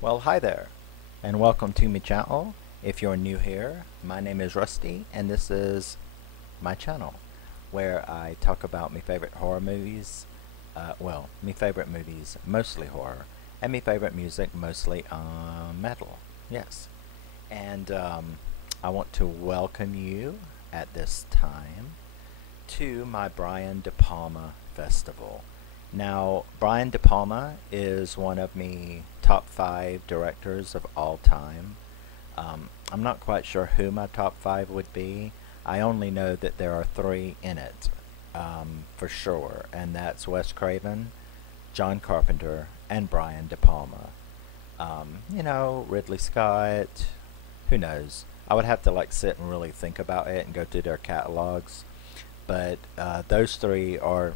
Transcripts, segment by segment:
Well, hi there, and welcome to my channel. If you're new here, my name is Rusty, and this is my channel where I talk about my favorite horror movies. My favorite movies, mostly horror, and my favorite music, mostly metal. Yes, and I want to welcome you at this time to my Brian De Palma festival. Now, Brian De Palma is one of me top five directors of all time. I'm not quite sure who my top five would be. I only know that there are three in it, for sure, and that's Wes Craven, John Carpenter, and Brian De Palma. Ridley Scott, who knows? I would have to like sit and really think about it and go through their catalogs, but those three are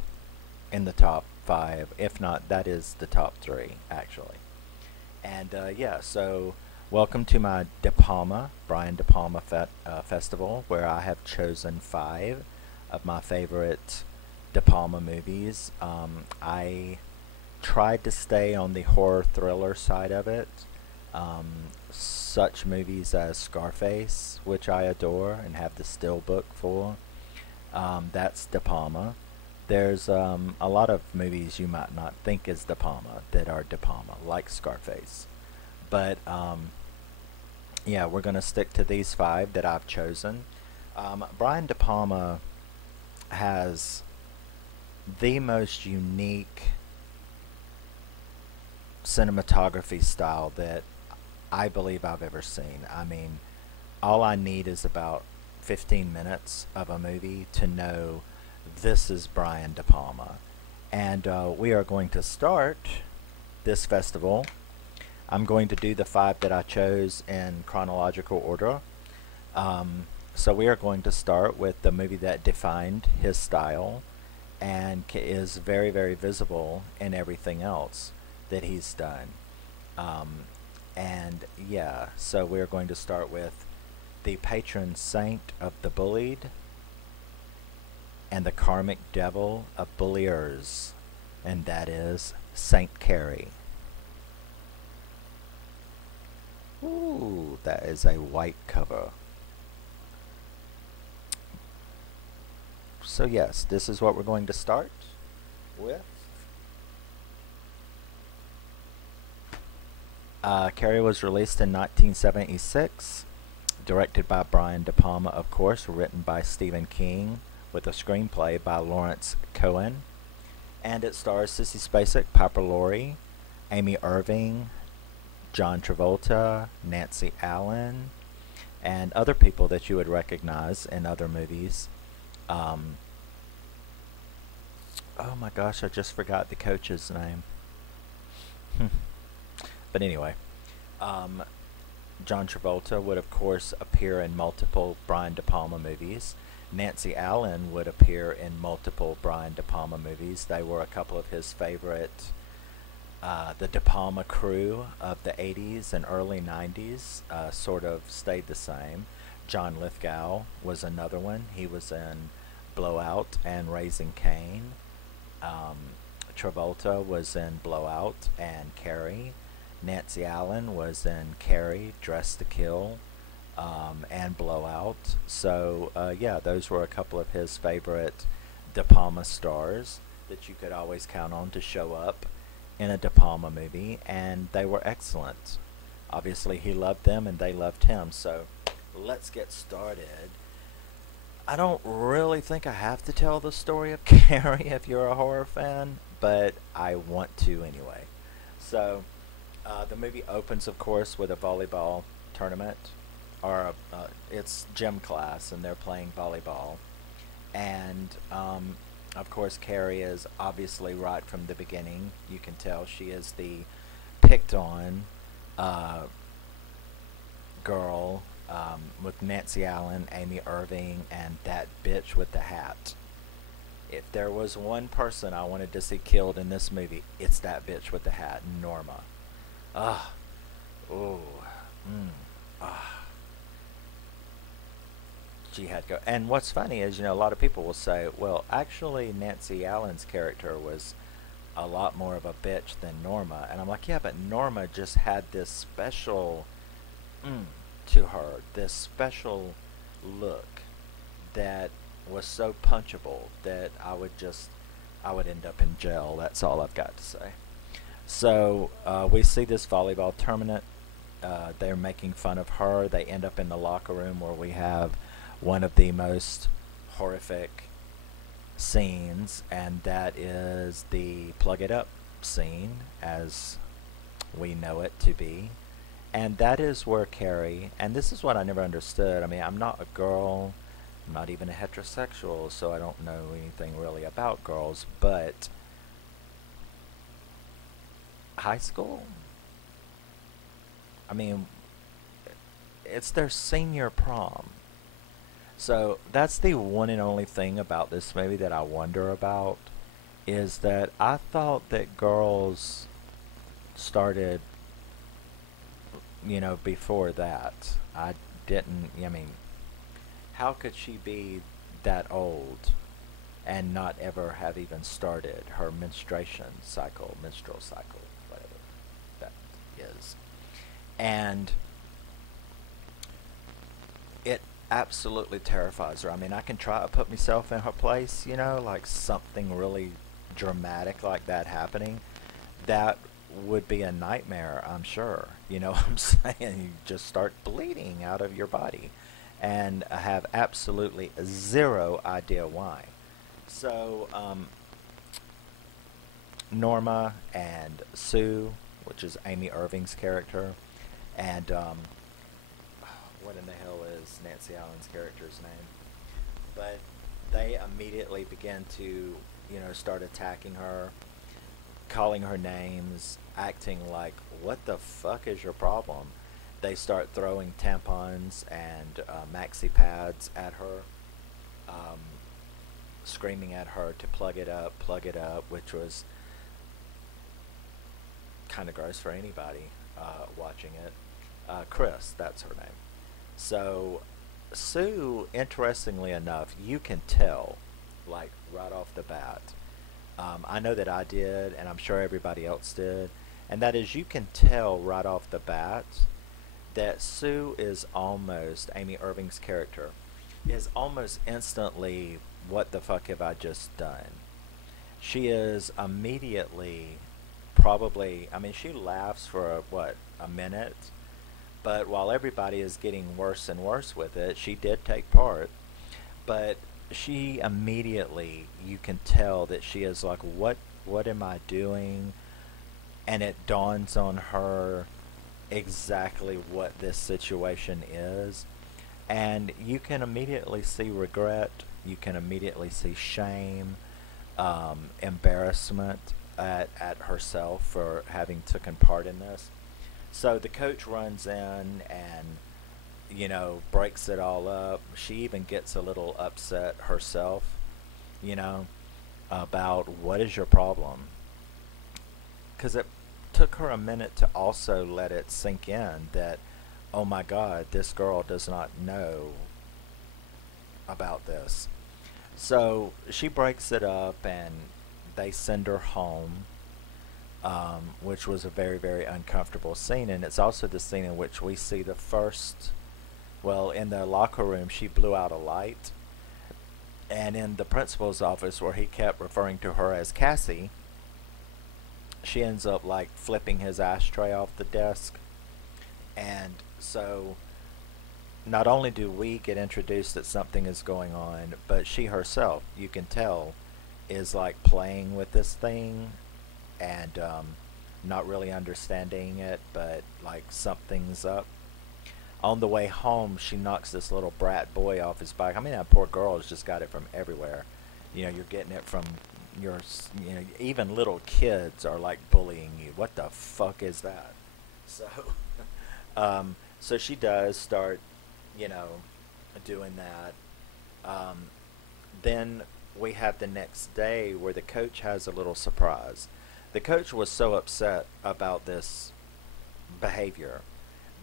in the top five. If not, that is the top three actually. And yeah, so welcome to my Brian De Palma festival, where I have chosen five of my favorite De Palma movies. I tried to stay on the horror thriller side of it. Such movies as Scarface, which I adore and have the Steelbook for. That's De Palma. There's a lot of movies you might not think is De Palma that are De Palma, like Scarface. But yeah, we're going to stick to these five that I've chosen. Brian De Palma has the most unique cinematography style that I believe I've ever seen. I mean, all I need is about 15 minutes of a movie to know this is Brian De Palma. And we are going to start this festival. I'm going to do the five that I chose in chronological order. So we are going to start with the movie that defined his style and is very, very visible in everything else that he's done. And yeah, so we're going to start with the patron saint of the bullied and the karmic devil of bulliers, and that is Saint Carrie. Ooh, that is a white cover. So yes, this is what we're going to start with. Carrie was released in 1976, directed by Brian De Palma, of course, written by Stephen King, with a screenplay by Lawrence Cohen, and it stars Sissy Spacek, Laurie, Amy Irving, John Travolta, Nancy Allen, and other people that you would recognize in other movies. Oh my gosh, I just forgot the coach's name. But anyway, John Travolta would of course appear in multiple Brian De Palma movies. Nancy Allen would appear in multiple Brian De Palma movies. They were a couple of his favorite. The De Palma crew of the 80s and early 90s sort of stayed the same. John Lithgow was another one. He was in Blowout and Raising Cain. Travolta was in Blowout and Carrie. Nancy Allen was in Carrie, Dress to Kill, and Blowout. So yeah, those were a couple of his favorite De Palma stars that you could always count on to show up in a De Palma movie, and they were excellent. Obviously, he loved them and they loved him. So let's get started. I don't really think I have to tell the story of Carrie if you're a horror fan, but I want to anyway. So the movie opens, of course, with a volleyball tournament, or it's gym class, and they're playing volleyball. And of course, Carrie is obviously right from the beginning. You can tell she is the picked on girl, with Nancy Allen, Amy Irving, and that bitch with the hat. If there was one person I wanted to see killed in this movie, it's that bitch with the hat, Norma. Ah, oh, ah. She had go. And what's funny is, a lot of people will say, well, actually, Nancy Allen's character was a lot more of a bitch than Norma. And I'm like, yeah, but Norma just had this special mm, to her, this special look that was so punchable that I would end up in jail. That's all I've got to say. So we see this volleyball tournament. They're making fun of her. They end up in the locker room where we have one of the most horrific scenes, and that is the plug it up scene as we know it to be. And that is where Carrie, and this is what I never understood. I mean, I'm not a girl, I'm not even a heterosexual, so I don't know anything really about girls, but high school? I mean, it's their senior prom. So that's the one and only thing about this movie that I wonder about is that I thought that girls started, before that. I didn't, I mean, how could she be that old and not ever have even started her menstrual cycle, whatever that is. And it absolutely terrifies her. I mean, I can try to put myself in her place, like something really dramatic like that happening. That would be a nightmare, I'm sure. You know what I'm saying? You just start bleeding out of your body. And I have absolutely zero idea why. So, Norma and Sue, which is Amy Irving's character, and what in the hell is Nancy Allen's character's name? But they immediately begin to, start attacking her, calling her names, acting like, what the fuck is your problem? They start throwing tampons and maxi pads at her, um, screaming at her to plug it up, which was kind of gross for anybody watching it. Chris, that's her name. So, Sue, interestingly enough, you can tell, like, right off the bat. I know that I did, and I'm sure everybody else did, and that is you can tell right off the bat that Sue is almost, Amy Irving's character, is almost instantly, what the fuck have I just done? She is immediately, probably, I mean, she laughs for, a minute, but while everybody is getting worse and worse with it, she did take part, but she immediately, you can tell that she is like, what am I doing? And it dawns on her exactly what this situation is. And you can immediately see regret, you can immediately see shame, embarrassment at herself for having taken part in this. So the coach runs in and, breaks it all up. She even gets a little upset herself, you know, about what is your problem. Because it took her a minute to also let it sink in that, oh my God, this girl does not know about this. So she breaks it up and they send her home, which was a very, very uncomfortable scene. And it's also the scene in which we see the first, well, in the locker room, she blew out a light. And in the principal's office, where he kept referring to her as Cassie, she ends up like flipping his ashtray off the desk. And so not only do we get introduced that something is going on, but she herself, you can tell, is like playing with this thing and not really understanding it, but like something's up. On the way home, she knocks this little brat boy off his bike. I mean, that poor girl has just got it from everywhere. You're getting it from even little kids are like bullying you. What the fuck is that? So, so she does start, you know, doing that. Then we have the next day where the coach has a little surprise. The coach was so upset about this behavior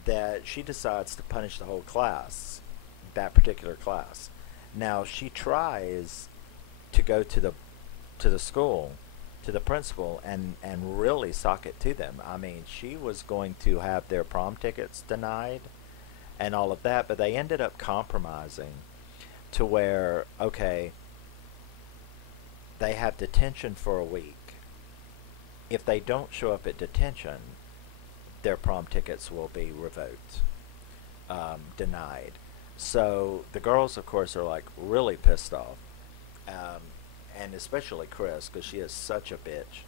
that she decides to punish the whole class, that particular class. Now she tries to go to the school to the principal and really sock it to them. I mean, she was going to have their prom tickets denied and all of that, but they ended up compromising to where, okay, they have detention for a week. If they don't show up at detention, their prom tickets will be revoked, denied. So the girls, of course, are like really pissed off, um, and especially Chris, because she is such a bitch.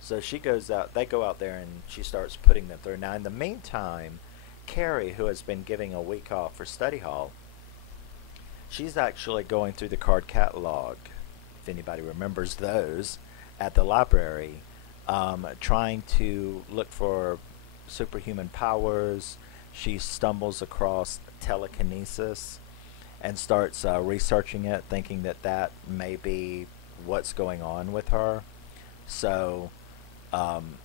So she goes out. They go out there, and she starts putting them through. Now, in the meantime, Carrie, who has been giving a week off for study hall, she's actually going through the card catalog, if anybody remembers those, at the library, trying to look for superhuman powers. She stumbles across telekinesis and starts researching it, thinking that that may be what's going on with her. So, um,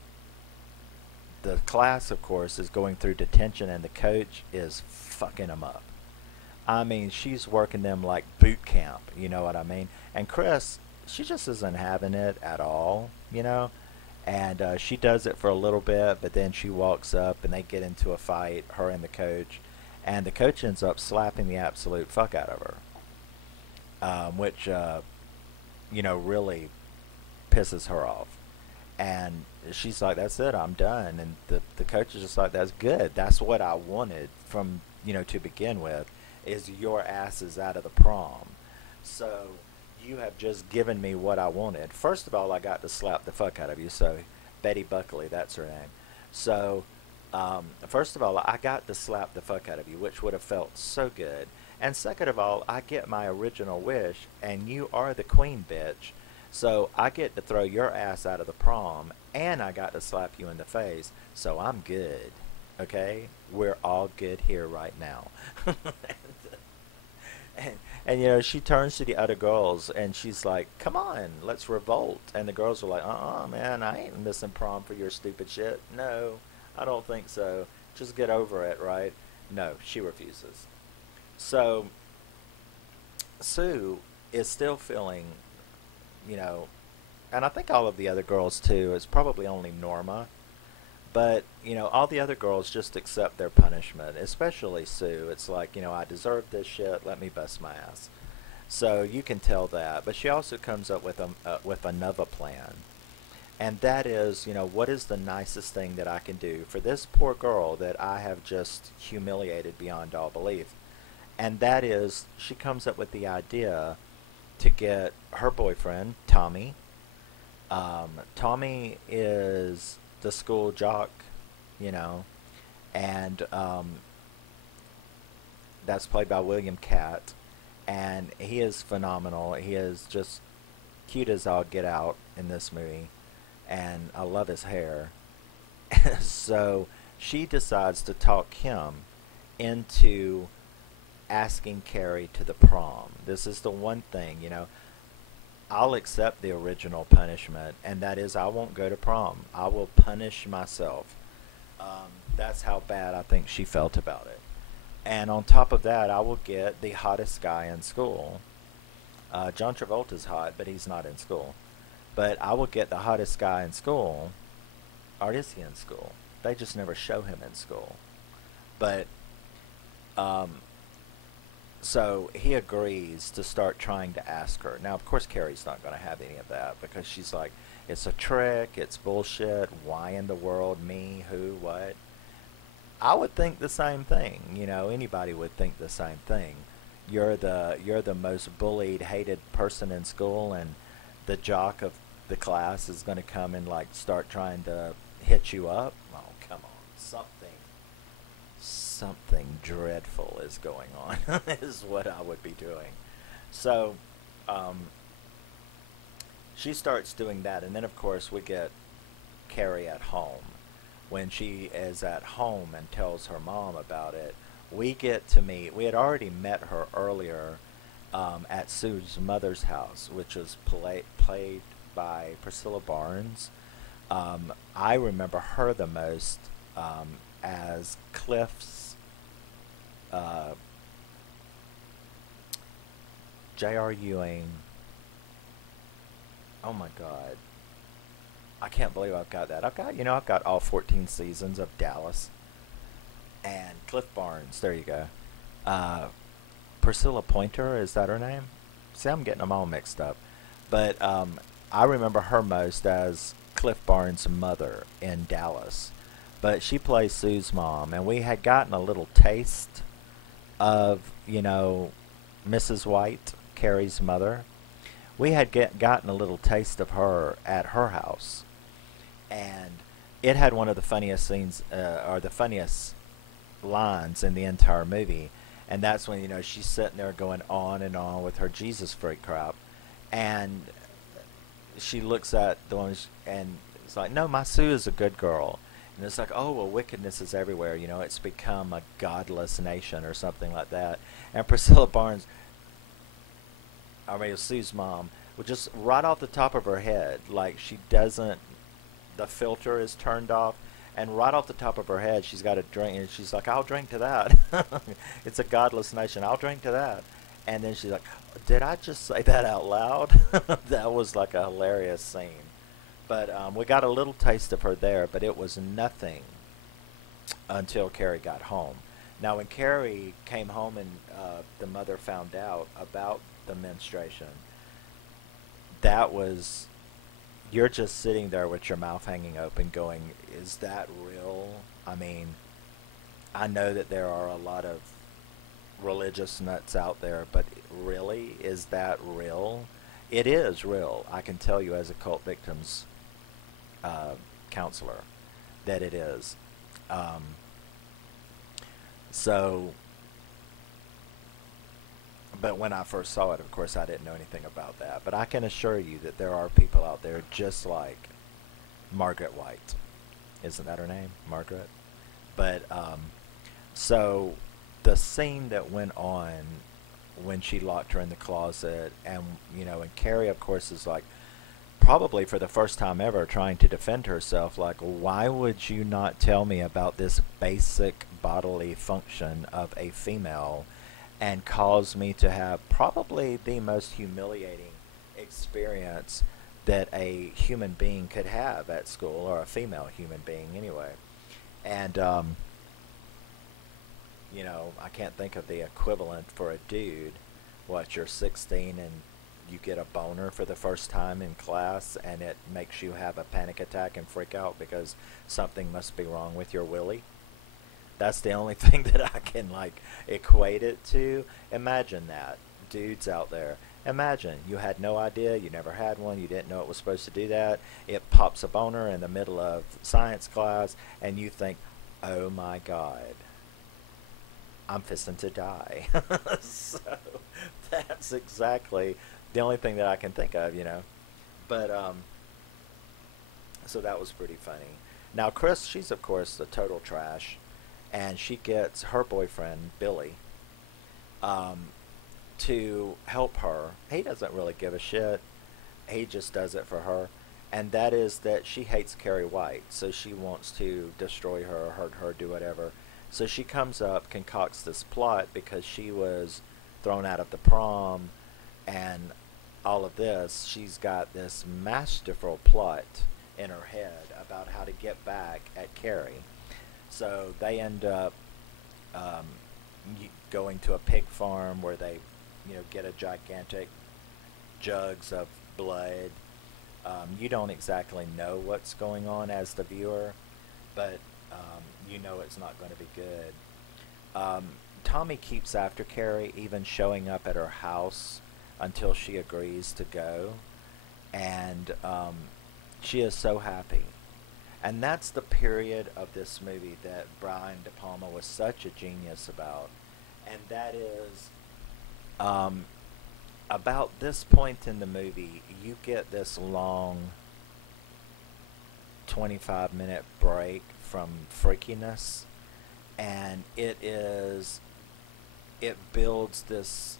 the class, of course, is going through detention, and the coach is fucking them up. I mean, she's working them like boot camp, you know what I mean? And Chris, she just isn't having it at all, you know? And she does it for a little bit, but then she walks up and they get into a fight, her and the coach. And the coach ends up slapping the absolute fuck out of her, which, really pisses her off. And she's like, that's it, I'm done. And the coach is just like, that's good. That's what I wanted from, to begin with, is your ass is out of the prom. So you have just given me what I wanted. First of all, I got to slap the fuck out of you. So Betty Buckley, that's her name. So first of all, I got to slap the fuck out of you, which would have felt so good. And second of all, I get my original wish, and you are the queen, bitch. So I get to throw your ass out of the prom, and I got to slap you in the face. So I'm good. Okay? We're all good here right now. and she turns to the other girls, and she's like, come on, let's revolt. And the girls are like, man, I ain't missing prom for your stupid shit. No, I don't think so. Just get over it, right? No, she refuses. So Sue is still feeling, and I think all of the other girls too. It's probably only Norma, but all the other girls just accept their punishment, especially Sue. It's like, I deserve this shit. Let me bust my ass. So you can tell that. But she also comes up with another plan, and that is, what is the nicest thing that I can do for this poor girl that I have just humiliated beyond all belief? And that is, she comes up with the idea to get her boyfriend, Tommy. Tommy is the school jock, and that's played by William Katt. And he is phenomenal. He is just cute as all get out in this movie. And I love his hair. So she decides to talk him into asking Carrie to the prom. This is the one thing, I'll accept the original punishment, and that is I won't go to prom. I will punish myself. That's how bad I think she felt about it. And on top of that, I will get the hottest guy in school. John Travolta's hot, but he's not in school. But I will get the hottest guy in school. Or is he in school? They just never show him in school. But, so he agrees to start trying to ask her. Now, of course, Carrie's not going to have any of that because she's like, it's a trick, it's bullshit, why in the world, me, who, what? I would think the same thing, anybody would think the same thing. You're the most bullied, hated person in school, and the jock of the class is going to come and like start trying to hit you up. Oh, come on, something dreadful is going on is what I would be doing. So she starts doing that, and then of course we get Carrie at home. When she is at home and tells her mom about it, we get to meet, we had already met her earlier at Sue's mother's house, which was played by Priscilla Barnes. I remember her the most as Cliff's J.R. Ewing. Oh my God. I can't believe I've got that. I've got all 14 seasons of Dallas and Cliff Barnes. There you go. Uh, Priscilla Pointer, is that her name? See, I'm getting them all mixed up. But I remember her most as Cliff Barnes' mother in Dallas. But she plays Sue's mom, and we had gotten a little taste of, Mrs. White, Carrie's mother. We had gotten a little taste of her at her house, and it had one of the funniest scenes, or the funniest lines in the entire movie, and that's when she's sitting there going on and on with her Jesus freak crap, and she looks at the one and it's like, no, my Sue is a good girl. And it's like, oh, well, wickedness is everywhere. It's become a godless nation or something like that. And Priscilla Barnes, I mean, Sue's mom, would just right off the top of her head, like she doesn't, the filter is turned off, and right off the top of her head, she's got a drink, and she's like, I'll drink to that. It's a godless nation. I'll drink to that. And then she's like, did I just say that out loud? That was like a hilarious scene. But we got a little taste of her there, but it was nothing until Carrie got home. Now, when Carrie came home and the mother found out about the menstruation, that was, you're just sitting there with your mouth hanging open going, is that real? I mean, I know that there are a lot of religious nuts out there, but really, is that real? It is real. I can tell you as a cult victims counselor that it is. So, but when I first saw it, of course, I didn't know anything about that. But I can assure you that there are people out there just like Margaret White. Isn't that her name? Margaret? But, so the scene that went on when she locked her in the closet, and, and Carrie, of course, is like, probably for the first time ever, trying to defend herself, like, why would you not tell me about this basic bodily function of a female and cause me to have probably the most humiliating experience that a human being could have at school, or a female human being anyway. And I can't think of the equivalent for a dude. What, you're 16 and you get a boner for the first time in class, and it makes you have a panic attack and freak out because something must be wrong with your willy? That's the only thing that I can, like, equate it to. Imagine that. Dudes out there. Imagine you had no idea, you never had one, you didn't know it was supposed to do that. It pops a boner in the middle of science class, and you think, oh my God, I'm fisting to die. So that's exactly the only thing that I can think of, But, so that was pretty funny. Now, Chris, she's, of course, the total trash, and she gets her boyfriend, Billy, to help her. He doesn't really give a shit. He just does it for her. And that is that she hates Carrie White, so she wants to destroy her, hurt her, do whatever. So she comes up, concocts this plot because she was thrown out of the prom and all of this. She's got this masterful plot in her head about how to get back at Carrie. So they end up going to a pig farm where they, get a gigantic jugs of blood. You don't exactly know what's going on as the viewer, but it's not going to be good. Tommy keeps after Carrie, even showing up at her house until she agrees to go, and she is so happy. And that's the period of this movie that Brian De Palma was such a genius about, and that is about this point in the movie, you get this long 25-minute break from freakiness, and it builds this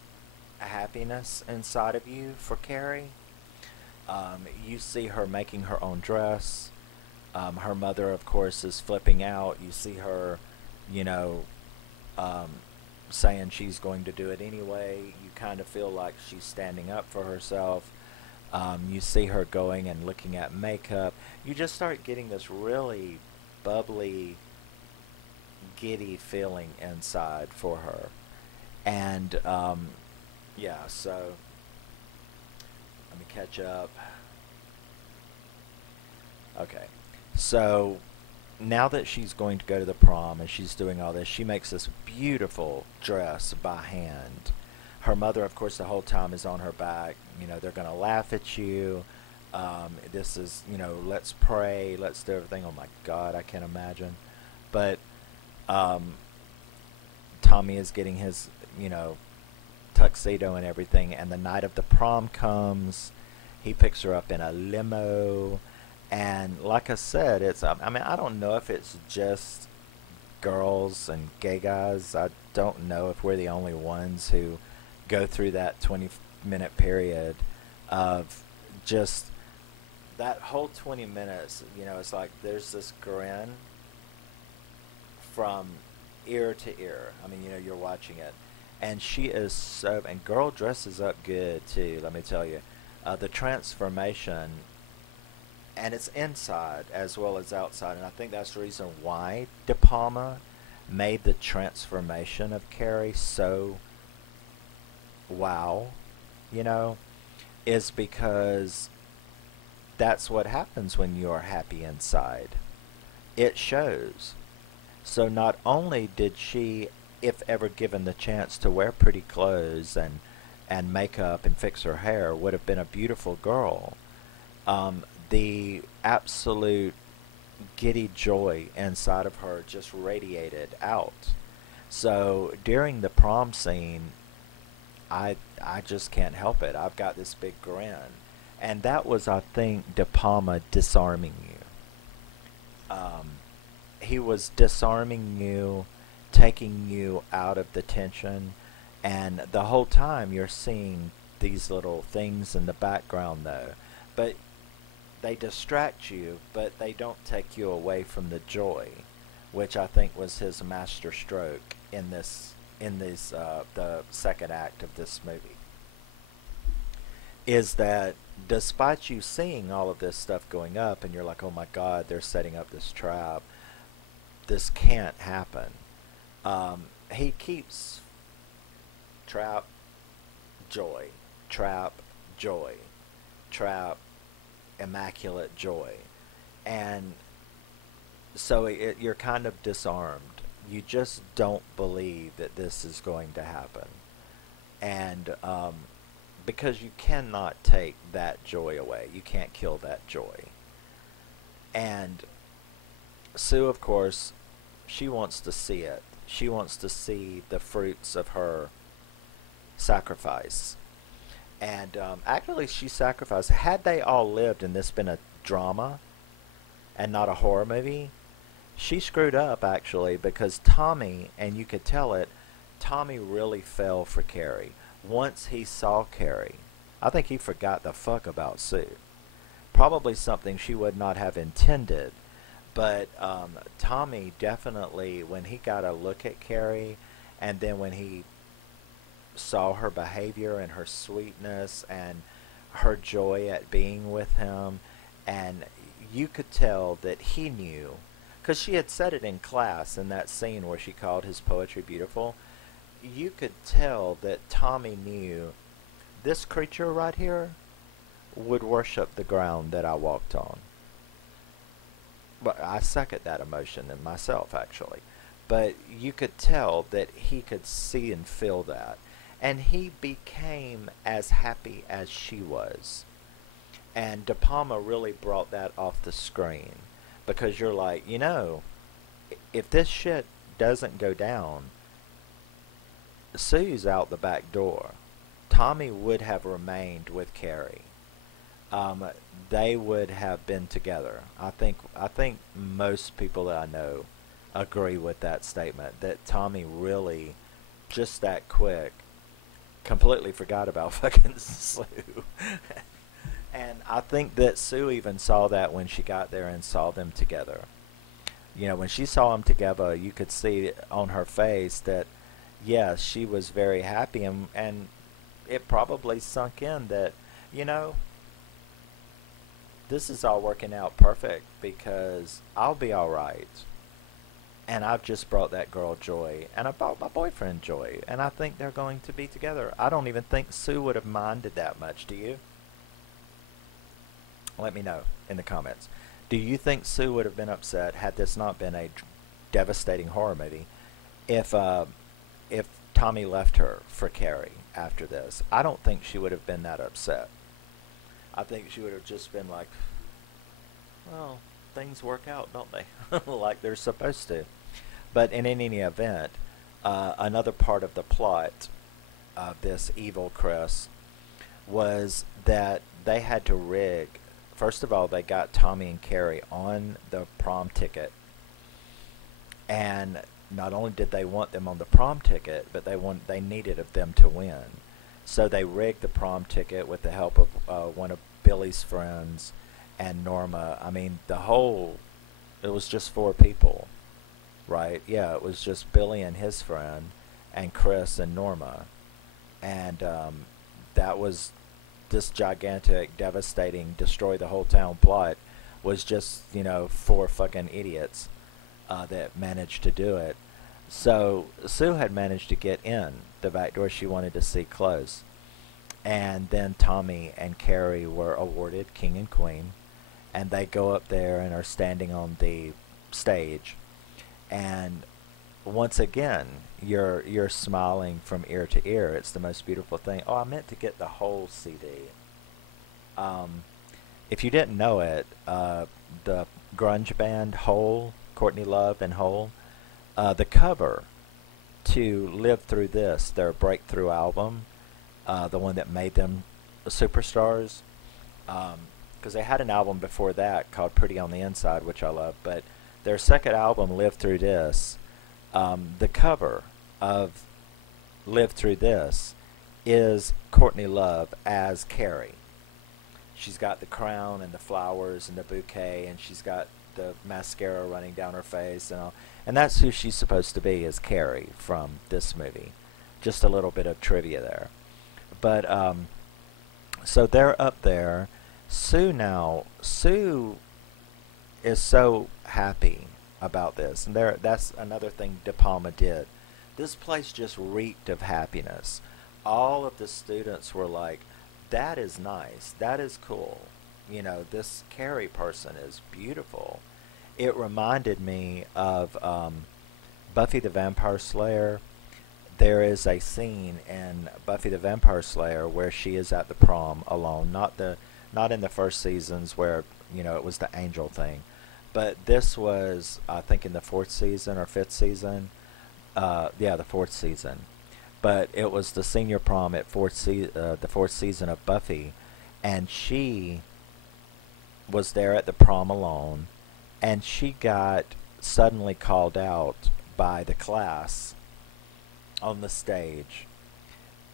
happiness inside of you for Carrie. You see her making her own dress. Her mother, of course, is flipping out. You see her, saying she's going to do it anyway. You kind of feel like she's standing up for herself. You see her going and looking at makeup. You just start getting this really bubbly, giddy feeling inside for her. And yeah, so let me catch up. Okay. So now that she's going to go to the prom and she's doing all this, she makes this beautiful dress by hand. Her mother, of course, the whole time is on her back. You know, they're going to laugh at you. This is, you know, let's pray, let's do everything. Oh my God, I can't imagine. But um, Tommy is getting his, you know, tuxedo and everything. And the night of the prom comes. He picks her up in a limo. And like I said, I mean, I don't know if it's just girls and gay guys. I don't know if we're the only ones who go through that 20-minute period of just that whole 20 minutes. You know, it's like there's this grin from ear to ear. I mean, you know, you're watching it. And she is so, and girl dresses up good too, let me tell you. The transformation, and it's inside as well as outside, and I think that's the reason why De Palma made the transformation of Carrie so wow, you know, is because that's what happens when you are happy inside. It shows. So not only did she, if ever given the chance to wear pretty clothes and makeup and fix her hair, would have been a beautiful girl. The absolute giddy joy inside of her just radiated out. So during the prom scene, I just can't help it. I've got this big grin. And that was, I think, De Palma disarming you. He was disarming you, taking you out of the tension, and the whole time you're seeing these little things in the background though. But they distract you, but they don't take you away from the joy, which I think was his master stroke in the second act of this movie. Is that despite you seeing all of this stuff going up, and you're like, oh my God, they're setting up this trap. This can't happen. He keeps trap, joy, trap, joy, trap, immaculate joy. And so you're kind of disarmed. You just don't believe that this is going to happen. And because you cannot take that joy away. You can't kill that joy. And Sue, of course, she wants to see it. She wants to see the fruits of her sacrifice. And actually, she sacrificed. Had they all lived and this been a drama and not a horror movie, she screwed up, actually, because Tommy, and you could tell it, Tommy really fell for Carrie. Once he saw Carrie, I think he forgot the fuck about Sue. Probably something she would not have intended. But Tommy definitely, when he got a look at Carrie, and then when he saw her behavior and her sweetness and her joy at being with him, and you could tell that he knew, because she had said it in class in that scene where she called his poetry beautiful. You could tell that Tommy knew this creature right here would worship the ground that I walked on. But I second that emotion in myself, actually. But you could tell that he could see and feel that. And he became as happy as she was. And De Palma really brought that off the screen. Because you're like, you know, if this shit doesn't go down, Sue's out the back door. Tommy would have remained with Carrie. They would have been together. I think most people that I know agree with that statement, that Tommy really, just that quick, completely forgot about fucking Sue. And I think that Sue even saw that when she got there and saw them together. You know, when she saw them together, you could see on her face that, yes, she was very happy, and it probably sunk in that, you know, this is all working out perfect because I'll be all right. And I've just brought that girl joy, and I brought my boyfriend joy, and I think they're going to be together. I don't even think Sue would have minded that much. Do you? Let me know in the comments. Do you think Sue would have been upset had this not been a devastating horror movie if if Tommy left her for Carrie after this? I don't think she would have been that upset. I think she would have just been like, well, things work out, don't they? Like they're supposed to. But in any event, another part of the plot of this evil Chris was that they had to rig. First of all, they got Tommy and Carrie on the prom ticket, and not only did they want them on the prom ticket, but they needed of them to win. So they rigged the prom ticket with the help of one of Billy's friends and Norma. I mean, it was just 4 people, right? Yeah, it was just Billy and his friend, and Chris and Norma, and that was this gigantic, devastating, destroy the whole town plot was just 4 fucking idiots that managed to do it. So Sue had managed to get in the back door she wanted to see closed. And then Tommy and Carrie were awarded King and Queen. And they go up there and are standing on the stage. And once again, you're smiling from ear to ear. It's the most beautiful thing. Oh, I meant to get the whole CD. If you didn't know it, the grunge band Hole, Courtney Love and Hole, the cover to Live Through This, their breakthrough album, the one that made them superstars, because they had an album before that called Pretty on the Inside, which I love, but their second album, Live Through This, the cover of Live Through This is Courtney Love as Carrie. She's got the crown and the flowers and the bouquet, and she's got the mascara running down her face and all. And that's who she's supposed to be, is Carrie from this movie. Just a little bit of trivia there. But so they're up there. Sue is so happy about this, and that's another thing De Palma did. This place just reeked of happiness. All of the students were like, that is nice, that is cool, this Carrie person is beautiful. It reminded me of Buffy the Vampire Slayer. There is a scene in Buffy the Vampire Slayer where she is at the prom alone, not in the first seasons where it was the angel thing, but this was, I think, in the 4th season or 5th season. Yeah, the 4th season. But it was the senior prom at the 4th season of Buffy, and she was there at the prom alone, and she got suddenly called out by the class on the stage,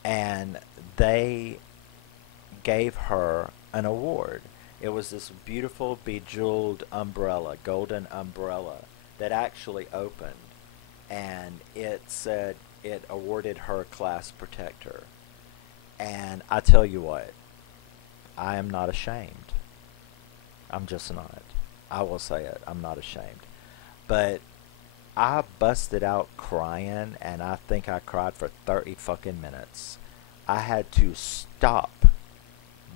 and they gave her an award. It was this beautiful bejeweled umbrella, golden umbrella, that actually opened, and it said it awarded her class protector. And I tell you what, I am not ashamed. I'm just not. I will say it. I'm not ashamed. But I busted out crying, and I think I cried for 30 fucking minutes. I had to stop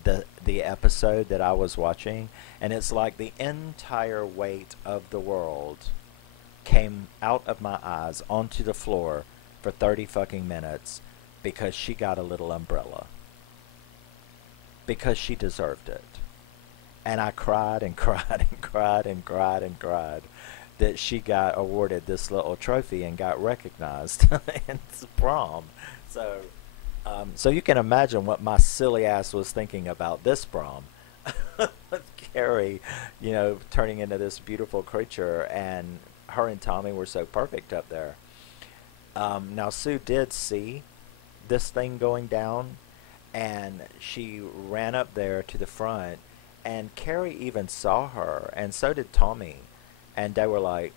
the episode that I was watching, and it's like the entire weight of the world came out of my eyes onto the floor for 30 fucking minutes because she got a little umbrella. Because she deserved it. And I cried and cried and cried and cried and cried that she got awarded this little trophy and got recognized in the prom. So you can imagine what my silly ass was thinking about this prom. Carrie, turning into this beautiful creature, and her and Tommy were so perfect up there. Now Sue did see this thing going down, and she ran up there to the front, and Carrie even saw her, and so did Tommy, and they were like,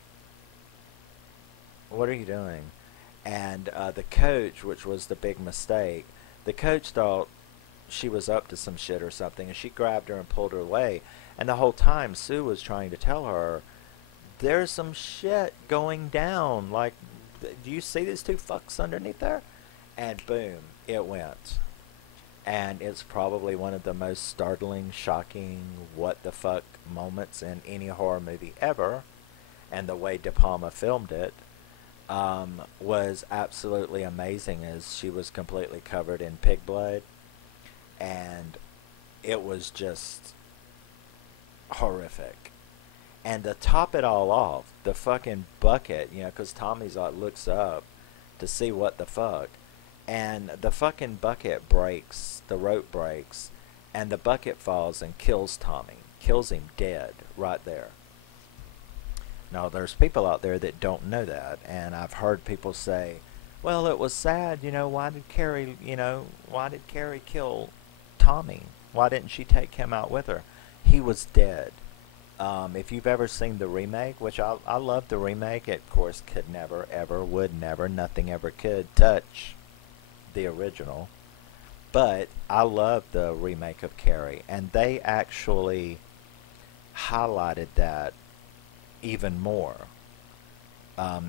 what are you doing? And the coach, which was the big mistake, the coach thought, she was up to some shit or something, and she grabbed her and pulled her away. And the whole time, Sue was trying to tell her, there's some shit going down. Like, do you see these two fucks underneath there? And boom, it went. And it's probably one of the most startling, shocking, what the fuck moments in any horror movie ever. And the way De Palma filmed it was absolutely amazing, as she was completely covered in pig blood. And it was just horrific. And to top it all off, the fucking bucket, you know, because Tommy's like looks up to see what the fuck. And the fucking bucket breaks, the rope breaks, and the bucket falls and kills Tommy. Kills him dead right there. Now, there's people out there that don't know that, and I've heard people say, well, it was sad, you know, why did Carrie kill Tommy? Why didn't she take him out with her? He was dead. If you've ever seen the remake, which I love the remake, it of course could never, ever, would never, nothing ever could touch the original. But I love the remake of Carrie, and they actually highlighted that even more,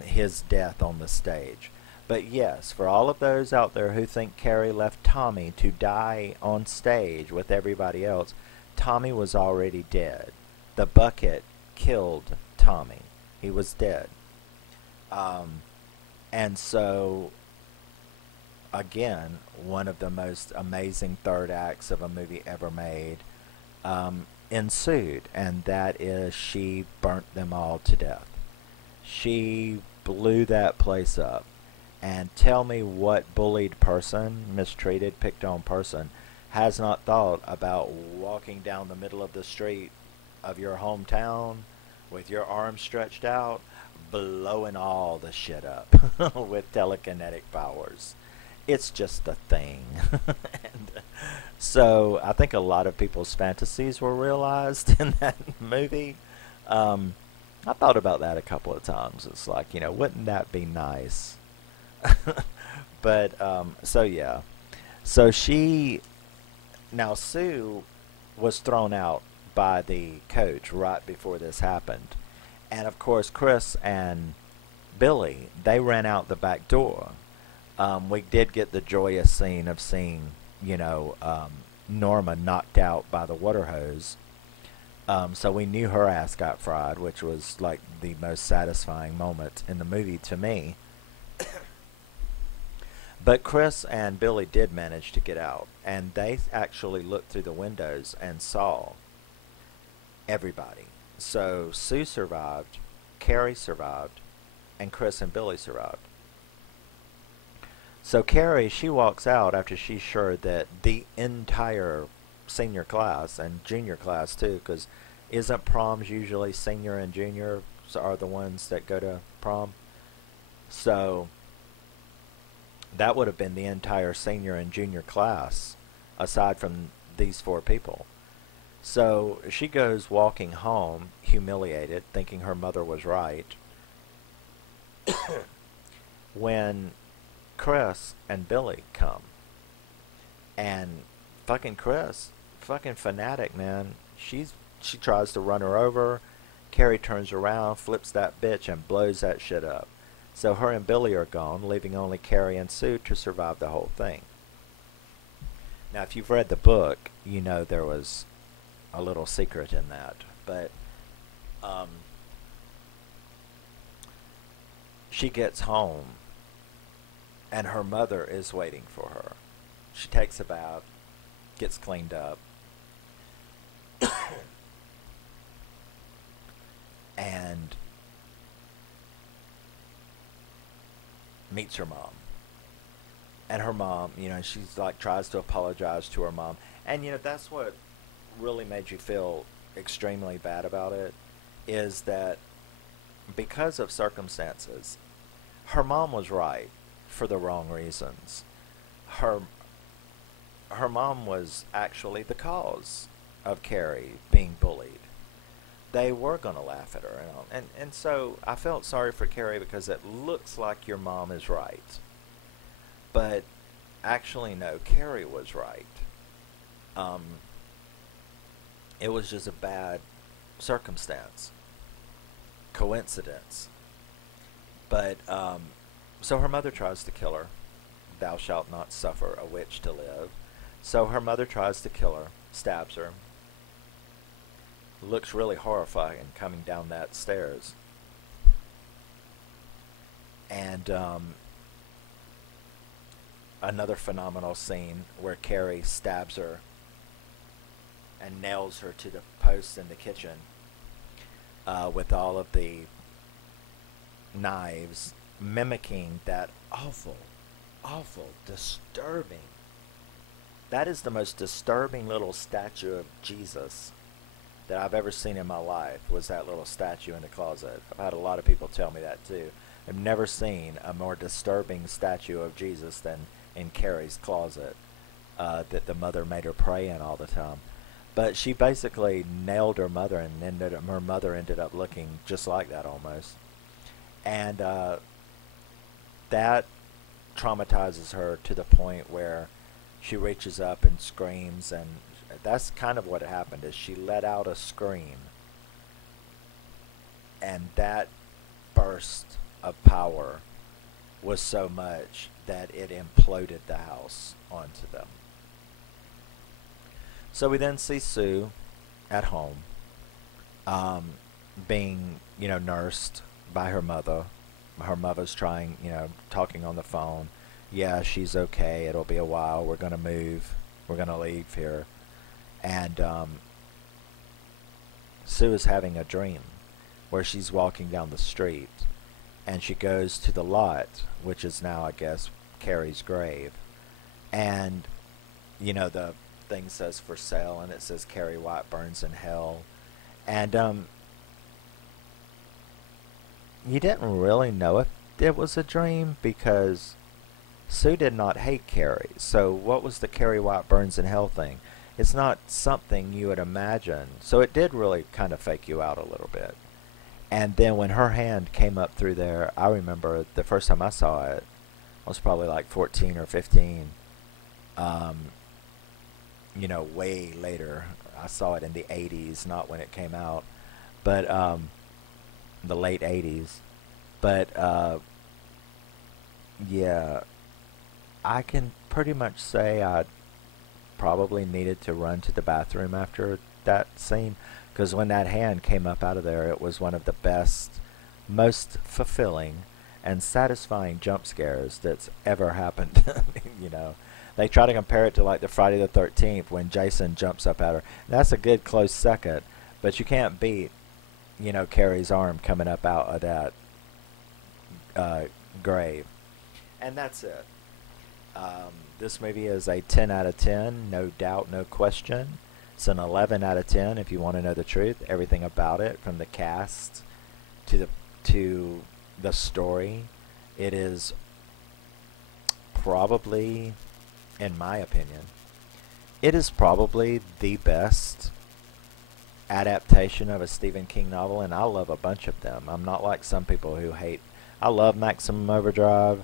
his death on the stage. But yes, for all of those out there who think Carrie left Tommy to die on stage with everybody else, Tommy was already dead. The bucket killed Tommy. He was dead. And so, again, one of the most amazing third acts of a movie ever made ensued, and that is she burnt them all to death. She blew that place up. And tell me what bullied person, mistreated, picked on person, has not thought about walking down the middle of the street of your hometown with your arms stretched out, blowing all the shit up with telekinetic powers. It's just a thing. And so I think a lot of people's fantasies were realized in that movie. I thought about that a couple of times. It's like, you know, wouldn't that be nice? But so yeah, so now Sue was thrown out by the coach right before this happened, and of course Chris and Billy, they ran out the back door. We did get the joyous scene of seeing, you know, Norma knocked out by the water hose. So we knew her ass got fried, which was like the most satisfying moment in the movie to me. But Chris and Billy did manage to get out, and they actually looked through the windows and saw everybody. So Sue survived, Carrie survived, and Chris and Billy survived. So Carrie, she walks out after she's sure that the entire senior class, and junior class too, because isn't proms usually senior and junior are the ones that go to prom? So that would have been the entire senior and junior class, aside from these four people. So she goes walking home, humiliated, thinking her mother was right, when Chris and Billy come. And fucking Chris, fucking fanatic, man. She tries to run her over. Carrie turns around, flips that bitch, and blows that shit up. So her and Billy are gone, leaving only Carrie and Sue to survive the whole thing. Now, if you've read the book, you know there was a little secret in that. But she gets home, and her mother is waiting for her. She takes a bath, gets cleaned up, and meets her mom. And her mom, you know, she's like tries to apologize to her mom. And you know, that's what really made you feel extremely bad about it, is that because of circumstances, her mom was right for the wrong reasons. Her mom was actually the cause of Carrie being bullied. They were going to laugh at her. And so I felt sorry for Carrie, because it looks like your mom is right. But actually, no, Carrie was right. Um, it was just a bad circumstance, coincidence. But so her mother tries to kill her. Thou shalt not suffer a witch to live. So her mother tries to kill her, stabs her. Looks really horrifying coming down that stairs. And another phenomenal scene where Carrie stabs her and nails her to the post in the kitchen with all of the knives, mimicking that awful, awful, disturbing. That is the most disturbing little statue of Jesus that I've ever seen in my life, was that little statue in the closet. I've had a lot of people tell me that too. I've never seen a more disturbing statue of Jesus than in Carrie's closet that the mother made her pray in all the time. But she basically nailed her mother, and her mother ended up looking just like that almost. And that traumatizes her to the point where she reaches up and screams, and that's kind of what happened, is she let out a scream, and that burst of power was so much that it imploded the house onto them. So we then see Sue at home, being, nursed by her mother. Her mother's trying, talking on the phone. Yeah, she's okay. It'll be a while. We're going to move. We're going to leave here. And Sue is having a dream where she's walking down the street, and she goes to the lot, which is now, I guess, Carrie's grave. And, the thing says for sale, and it says Carrie White burns in hell. And you didn't really know if it was a dream, because Sue did not hate Carrie. So what was the Carrie White burns in hell thing? It's not something you would imagine. So it did really kind of fake you out a little bit. And then when her hand came up through there, I remember the first time I saw it, I was probably like 14 or 15. Way later. I saw it in the 80s, not when it came out, but the late 80s. But yeah, I can pretty much say I probably needed to run to the bathroom after that scene, because when that hand came up out of there, it was one of the best, most fulfilling and satisfying jump scares that's ever happened. They try to compare it to like the Friday the 13th when Jason jumps up at her. That's a good close second, but you can't beat, Carrie's arm coming up out of that grave. And that's it. This movie is a 10 out of 10, no doubt, no question. It's an 11 out of 10 if you want to know the truth. Everything about it, from the cast to the story, it is probably, in my opinion, it is probably the best adaptation of a Stephen King novel, and I love a bunch of them. I'm not like some people who hate. I love Maximum Overdrive.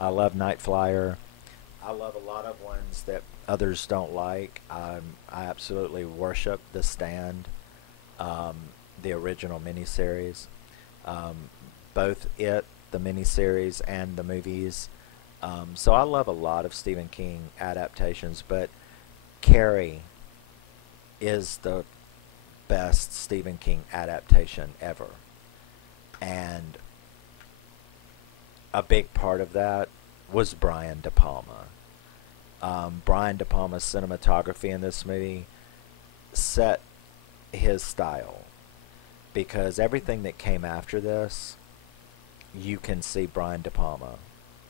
I love Night Flyer. I love a lot of ones that others don't like. I absolutely worship The Stand, the original miniseries. Both it, the miniseries, and the movies. So I love a lot of Stephen King adaptations, but Carrie is the best Stephen King adaptation ever. And a big part of that was Brian De Palma. Brian De Palma's cinematography in this movie set his style, because everything that came after this, you can see Brian De Palma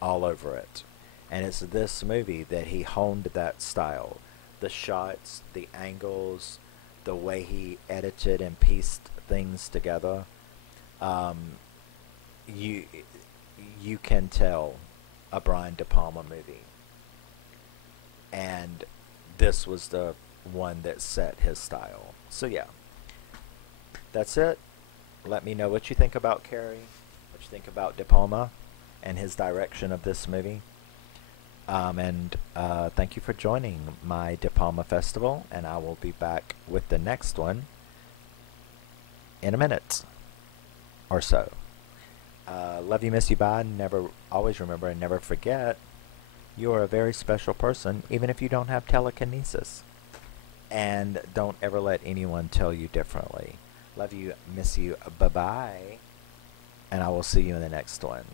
all over it. And it's this movie that he honed that style. The shots, the angles, the way he edited and pieced things together. You can tell a Brian De Palma movie. And this was the one that set his style. So yeah, that's it. Let me know what you think about Carrie, what you think about De Palma and his direction of this movie. And thank you for joining my De Palma Festival, and I will be back with the next one in a minute or so. Love you, miss you, bye. Never, always remember and never forget, you are a very special person, even if you don't have telekinesis. And don't ever let anyone tell you differently. Love you, miss you, bye-bye. And I will see you in the next one,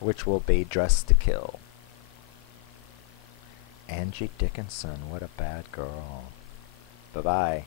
which will be Dressed to Kill. Angie Dickinson, what a bad girl. Bye-bye.